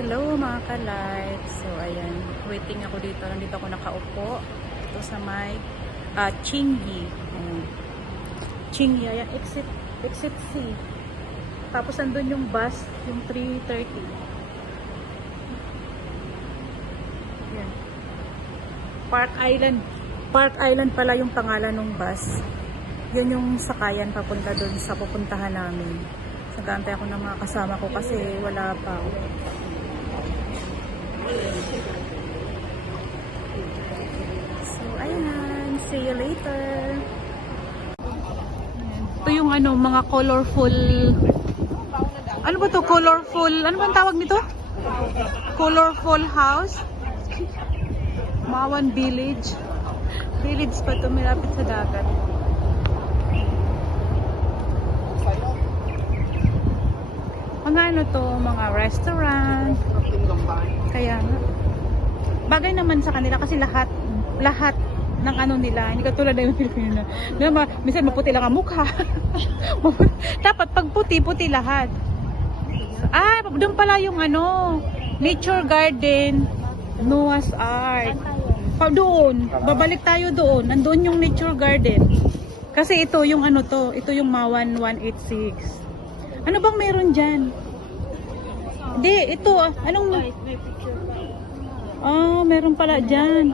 Hello mga ka-light. So ayan, waiting ako dito. Nandito ako nakaupo. Ito sa may Chingy. Chingy, ayan, exit C. Tapos andun yung bus, yung 3:30. Ayan. Park Island pala yung pangalan ng bus. Yan yung sakayan papunta dun sa pupuntahan namin. Nag-aantay ako ng mga kasama ko kasi wala pa. So, ayan. See you later. Ayan. Ito yung mga colorful. Ano ba to? Colorful. Ano ba ang tawag nito? Colorful house. Mawan Village. Village pa to, malapit sa dagat. Mga mga restaurant. Kaya nga. Bagay naman sa kanila kasi lahat ng nila, hindi katulad na yung Pilipino. Minsan maputi lang ang mukha. Dapat pag puti lahat. Doon pala yung Nature Garden, Noah's Ark. Doon, babalik tayo doon. Nandoon yung Nature Garden. Kasi ito yung ito yung Mawan 186. Ano bang meron dyan? Hindi, ito. Meron pala dyan.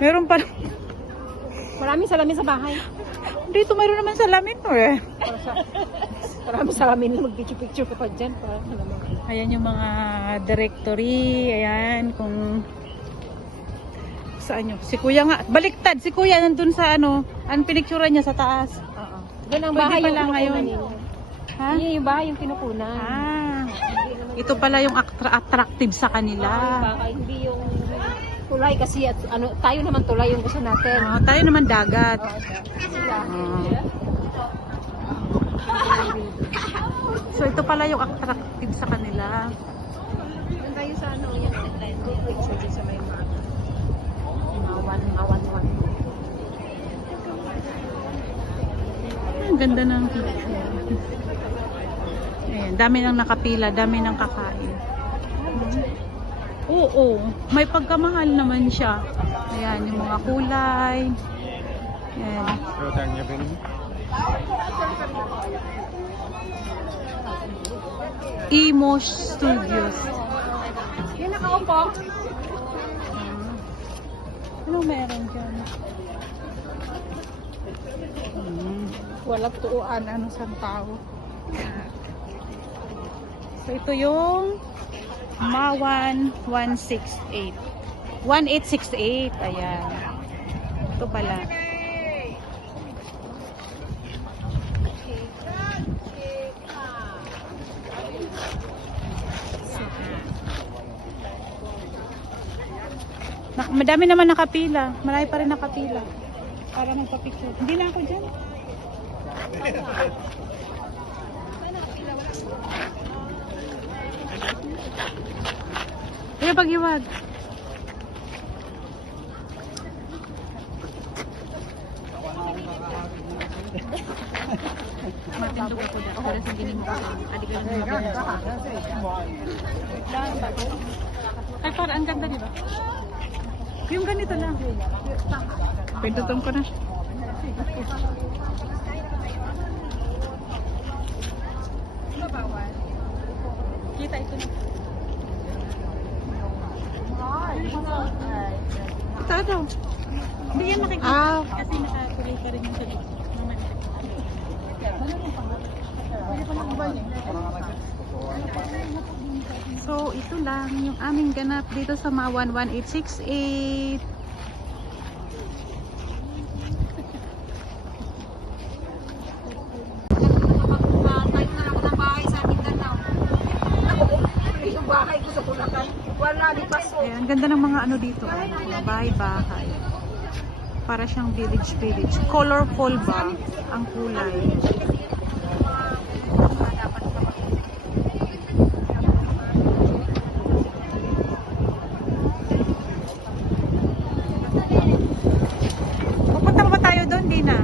Meron pala. Maraming salamin sa bahay. Dito meron naman salamin. Maraming salamin na mag-picture ka pa dyan. Ayan yung mga directory. Ayan, kung saan yun. Si Kuya nga. Baliktad. Si Kuya nandun sa ang pinicture niya sa taas. Doon ang bahay pala ngayon. Ha? Yung bahay yung kinukunan. Ito pala yung attractive sa kanila. Hindi yung tulay kasi tayo naman tulay yung gusto natin. Tayo naman dagat. So ito pala yung attractive sa kanila. Doon tayo sa yan. Sa may mawan. Ang ganda ng picture. Ayan, dami nang nakapila, dami nang kakain. Oo, may pagkamahal naman siya. Ayan, yung mga kulay. Ayan. Emo Studios. Yan nakaupo. Ano meron dyan? Walang tuuan sa tao. So ito yung Mawan 168. 1868. Ayan. Ito pala. Madami naman nakapila. Marami pa rin nakapila. Para magpa-picture. Hindi na ako dyan. Kaya pag-iwag. Matindog ako dyan. Pero sa gining mo kasi. Adik lang yung maganda sa akin. Ay, parang ang ganda, diba? Yung ganito lang. Pindutin ko na. Kita ito na. Ito. Hindi yan makikita. Kasi nakatuloy ka rin yung sabi. So, ito lang yung aming ganap dito sa Mawan 1868. Ayan, ang ganda ng mga dito. Mga bahay-bahay. Para siyang village. Colorful ba ang kulay? Pupunta pa ba tayo doon? Di na.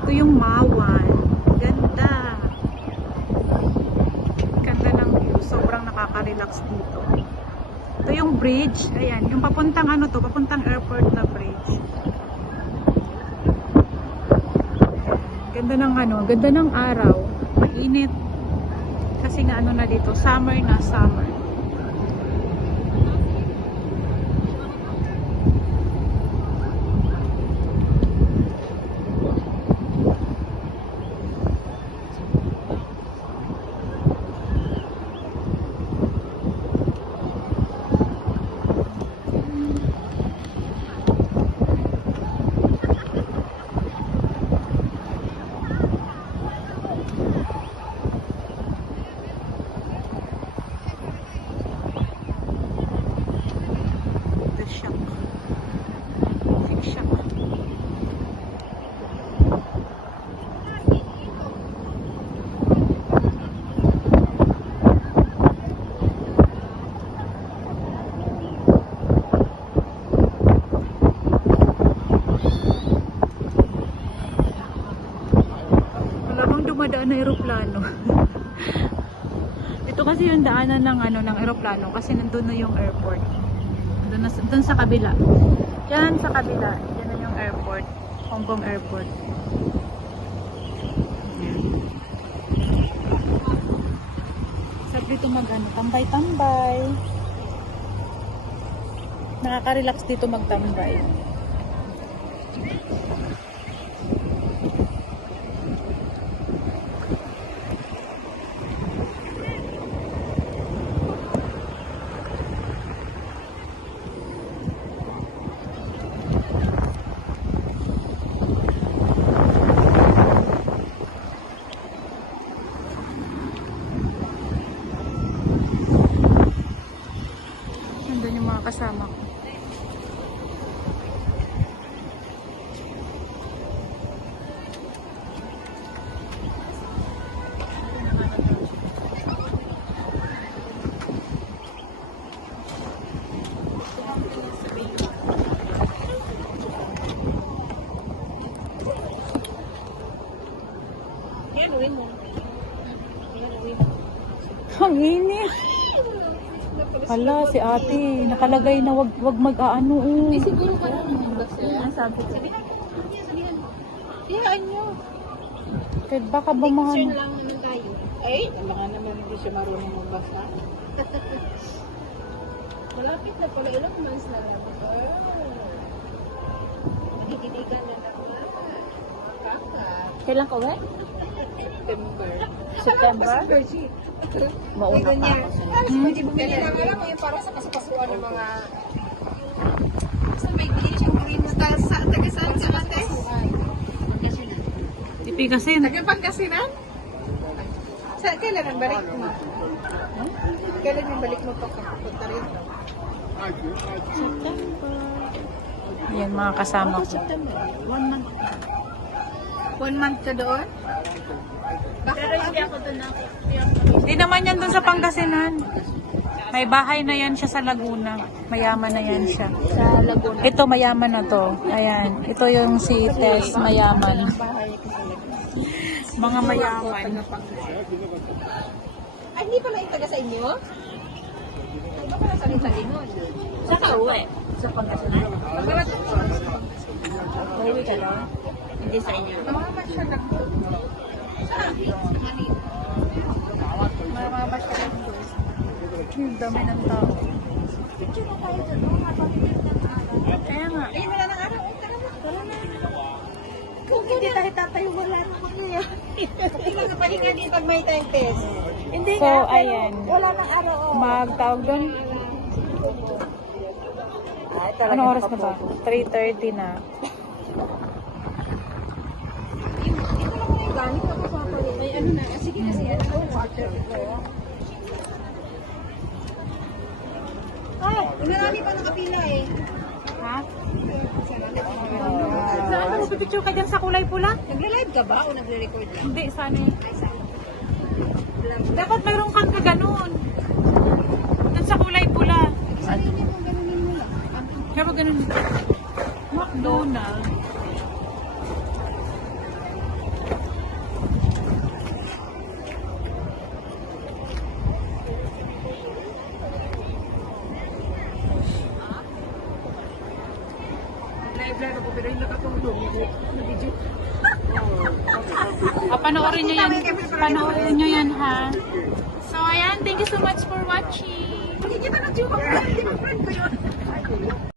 Ito yung Mawan. Ganda. Ganda ng view. Sobrang nakaka-relax dito. Ito yung bridge. Ayan. Yung papuntang ano to, papuntang airport na bridge. Ganda ng ano, ganda ng araw. Mainit. Kasi nga ano na dito, summer na summer. The Shack. Big Shack. Wala bang dumadaan na eroplano? Ito kasi yung daanan ng ano ng eroplano kasi nandun na yung airport. Doon sa kabila. Yan sa kabila. Yan na yung airport. Hong Kong Airport. Yan. Sarap dito mag-ano, tambay-tambay. Nakaka-relax dito magtambay. Nandun yung mga kasama ko. Yan, uwi mo. Ang init. Hala, si ate, nakalagay na wag mag-aano. Eh, siguro ka lang yung bus yan. Sabi na. Iyaan nyo. Kaya baka ba mga... Picture lang naman tayo. Ay, baka naman hindi siya marunong magbasa. Malapit na pala, ilang months na lang. Magigiligan na naman. Kakak. Kailan ka uwi? September. September? Mauna pa ako. Hindi bumili lang alam mo yung para sa kasapasuan ng mga... Basta may bili siyang green sa taga-saan sa Mates? Ipikasin. Taga-Pangasinan? Kailan ang balik mo? Kailan yung balik mo pagkapunta rin? Yan mga kasama ko. September. 1 month. 1 month ka doon? Pero hindi ako doon ako. Hindi naman yan dun sa Pangasinan. May bahay na yan siya sa Laguna. Mayaman na yan siya. Sa Laguna. Ito mayaman na to. Ayan. Ito yung si Tess mayaman. Bahay ko sa Laguna. Mga mayaman. Ay, hindi pala yung taga sa inyo? Ay, ba pala sa Lingon? Sa kauwi? Sa Pangasinan? Pagkarating ko sa Pangasinan. Pauwi ka lang? Hindi sa inyo. Mga masya na po. Sa akin? Sa Manila. Mga masya na po. Ang dami ng tao. Picture na tayo dyan, no? Napapigil ng araw. Kaya nga. Ay, wala ng araw. Ay, tara na. Tara na. Kung hindi tayo tatayo, wala na mangyayari. Hindi ka pahinga din pag may time test. Hindi So, nga, pero ayan. wala ng araw. Magtawag doon. Ay, Anong oras na ba? 3:30 na. Ito lang yung gamit ako sa palit. May ano na. Sige na siya. Water ito. Ay, inarali pa nakapila eh. Ha? Saan mo pipicture ka dyan sa kulay pula? Nagla-live ka ba o nagre-record lang? Hindi, sana eh. Ay, sana. Dapat mayroon kang kaganon. Dun sa kulay pula. Sarili mo, ganunin mo lang. Kaya ba ganun? McDonald's. Panoorin nyo yan. Panoorin nyo yan, ha? So, ayan. Thank you so much for watching.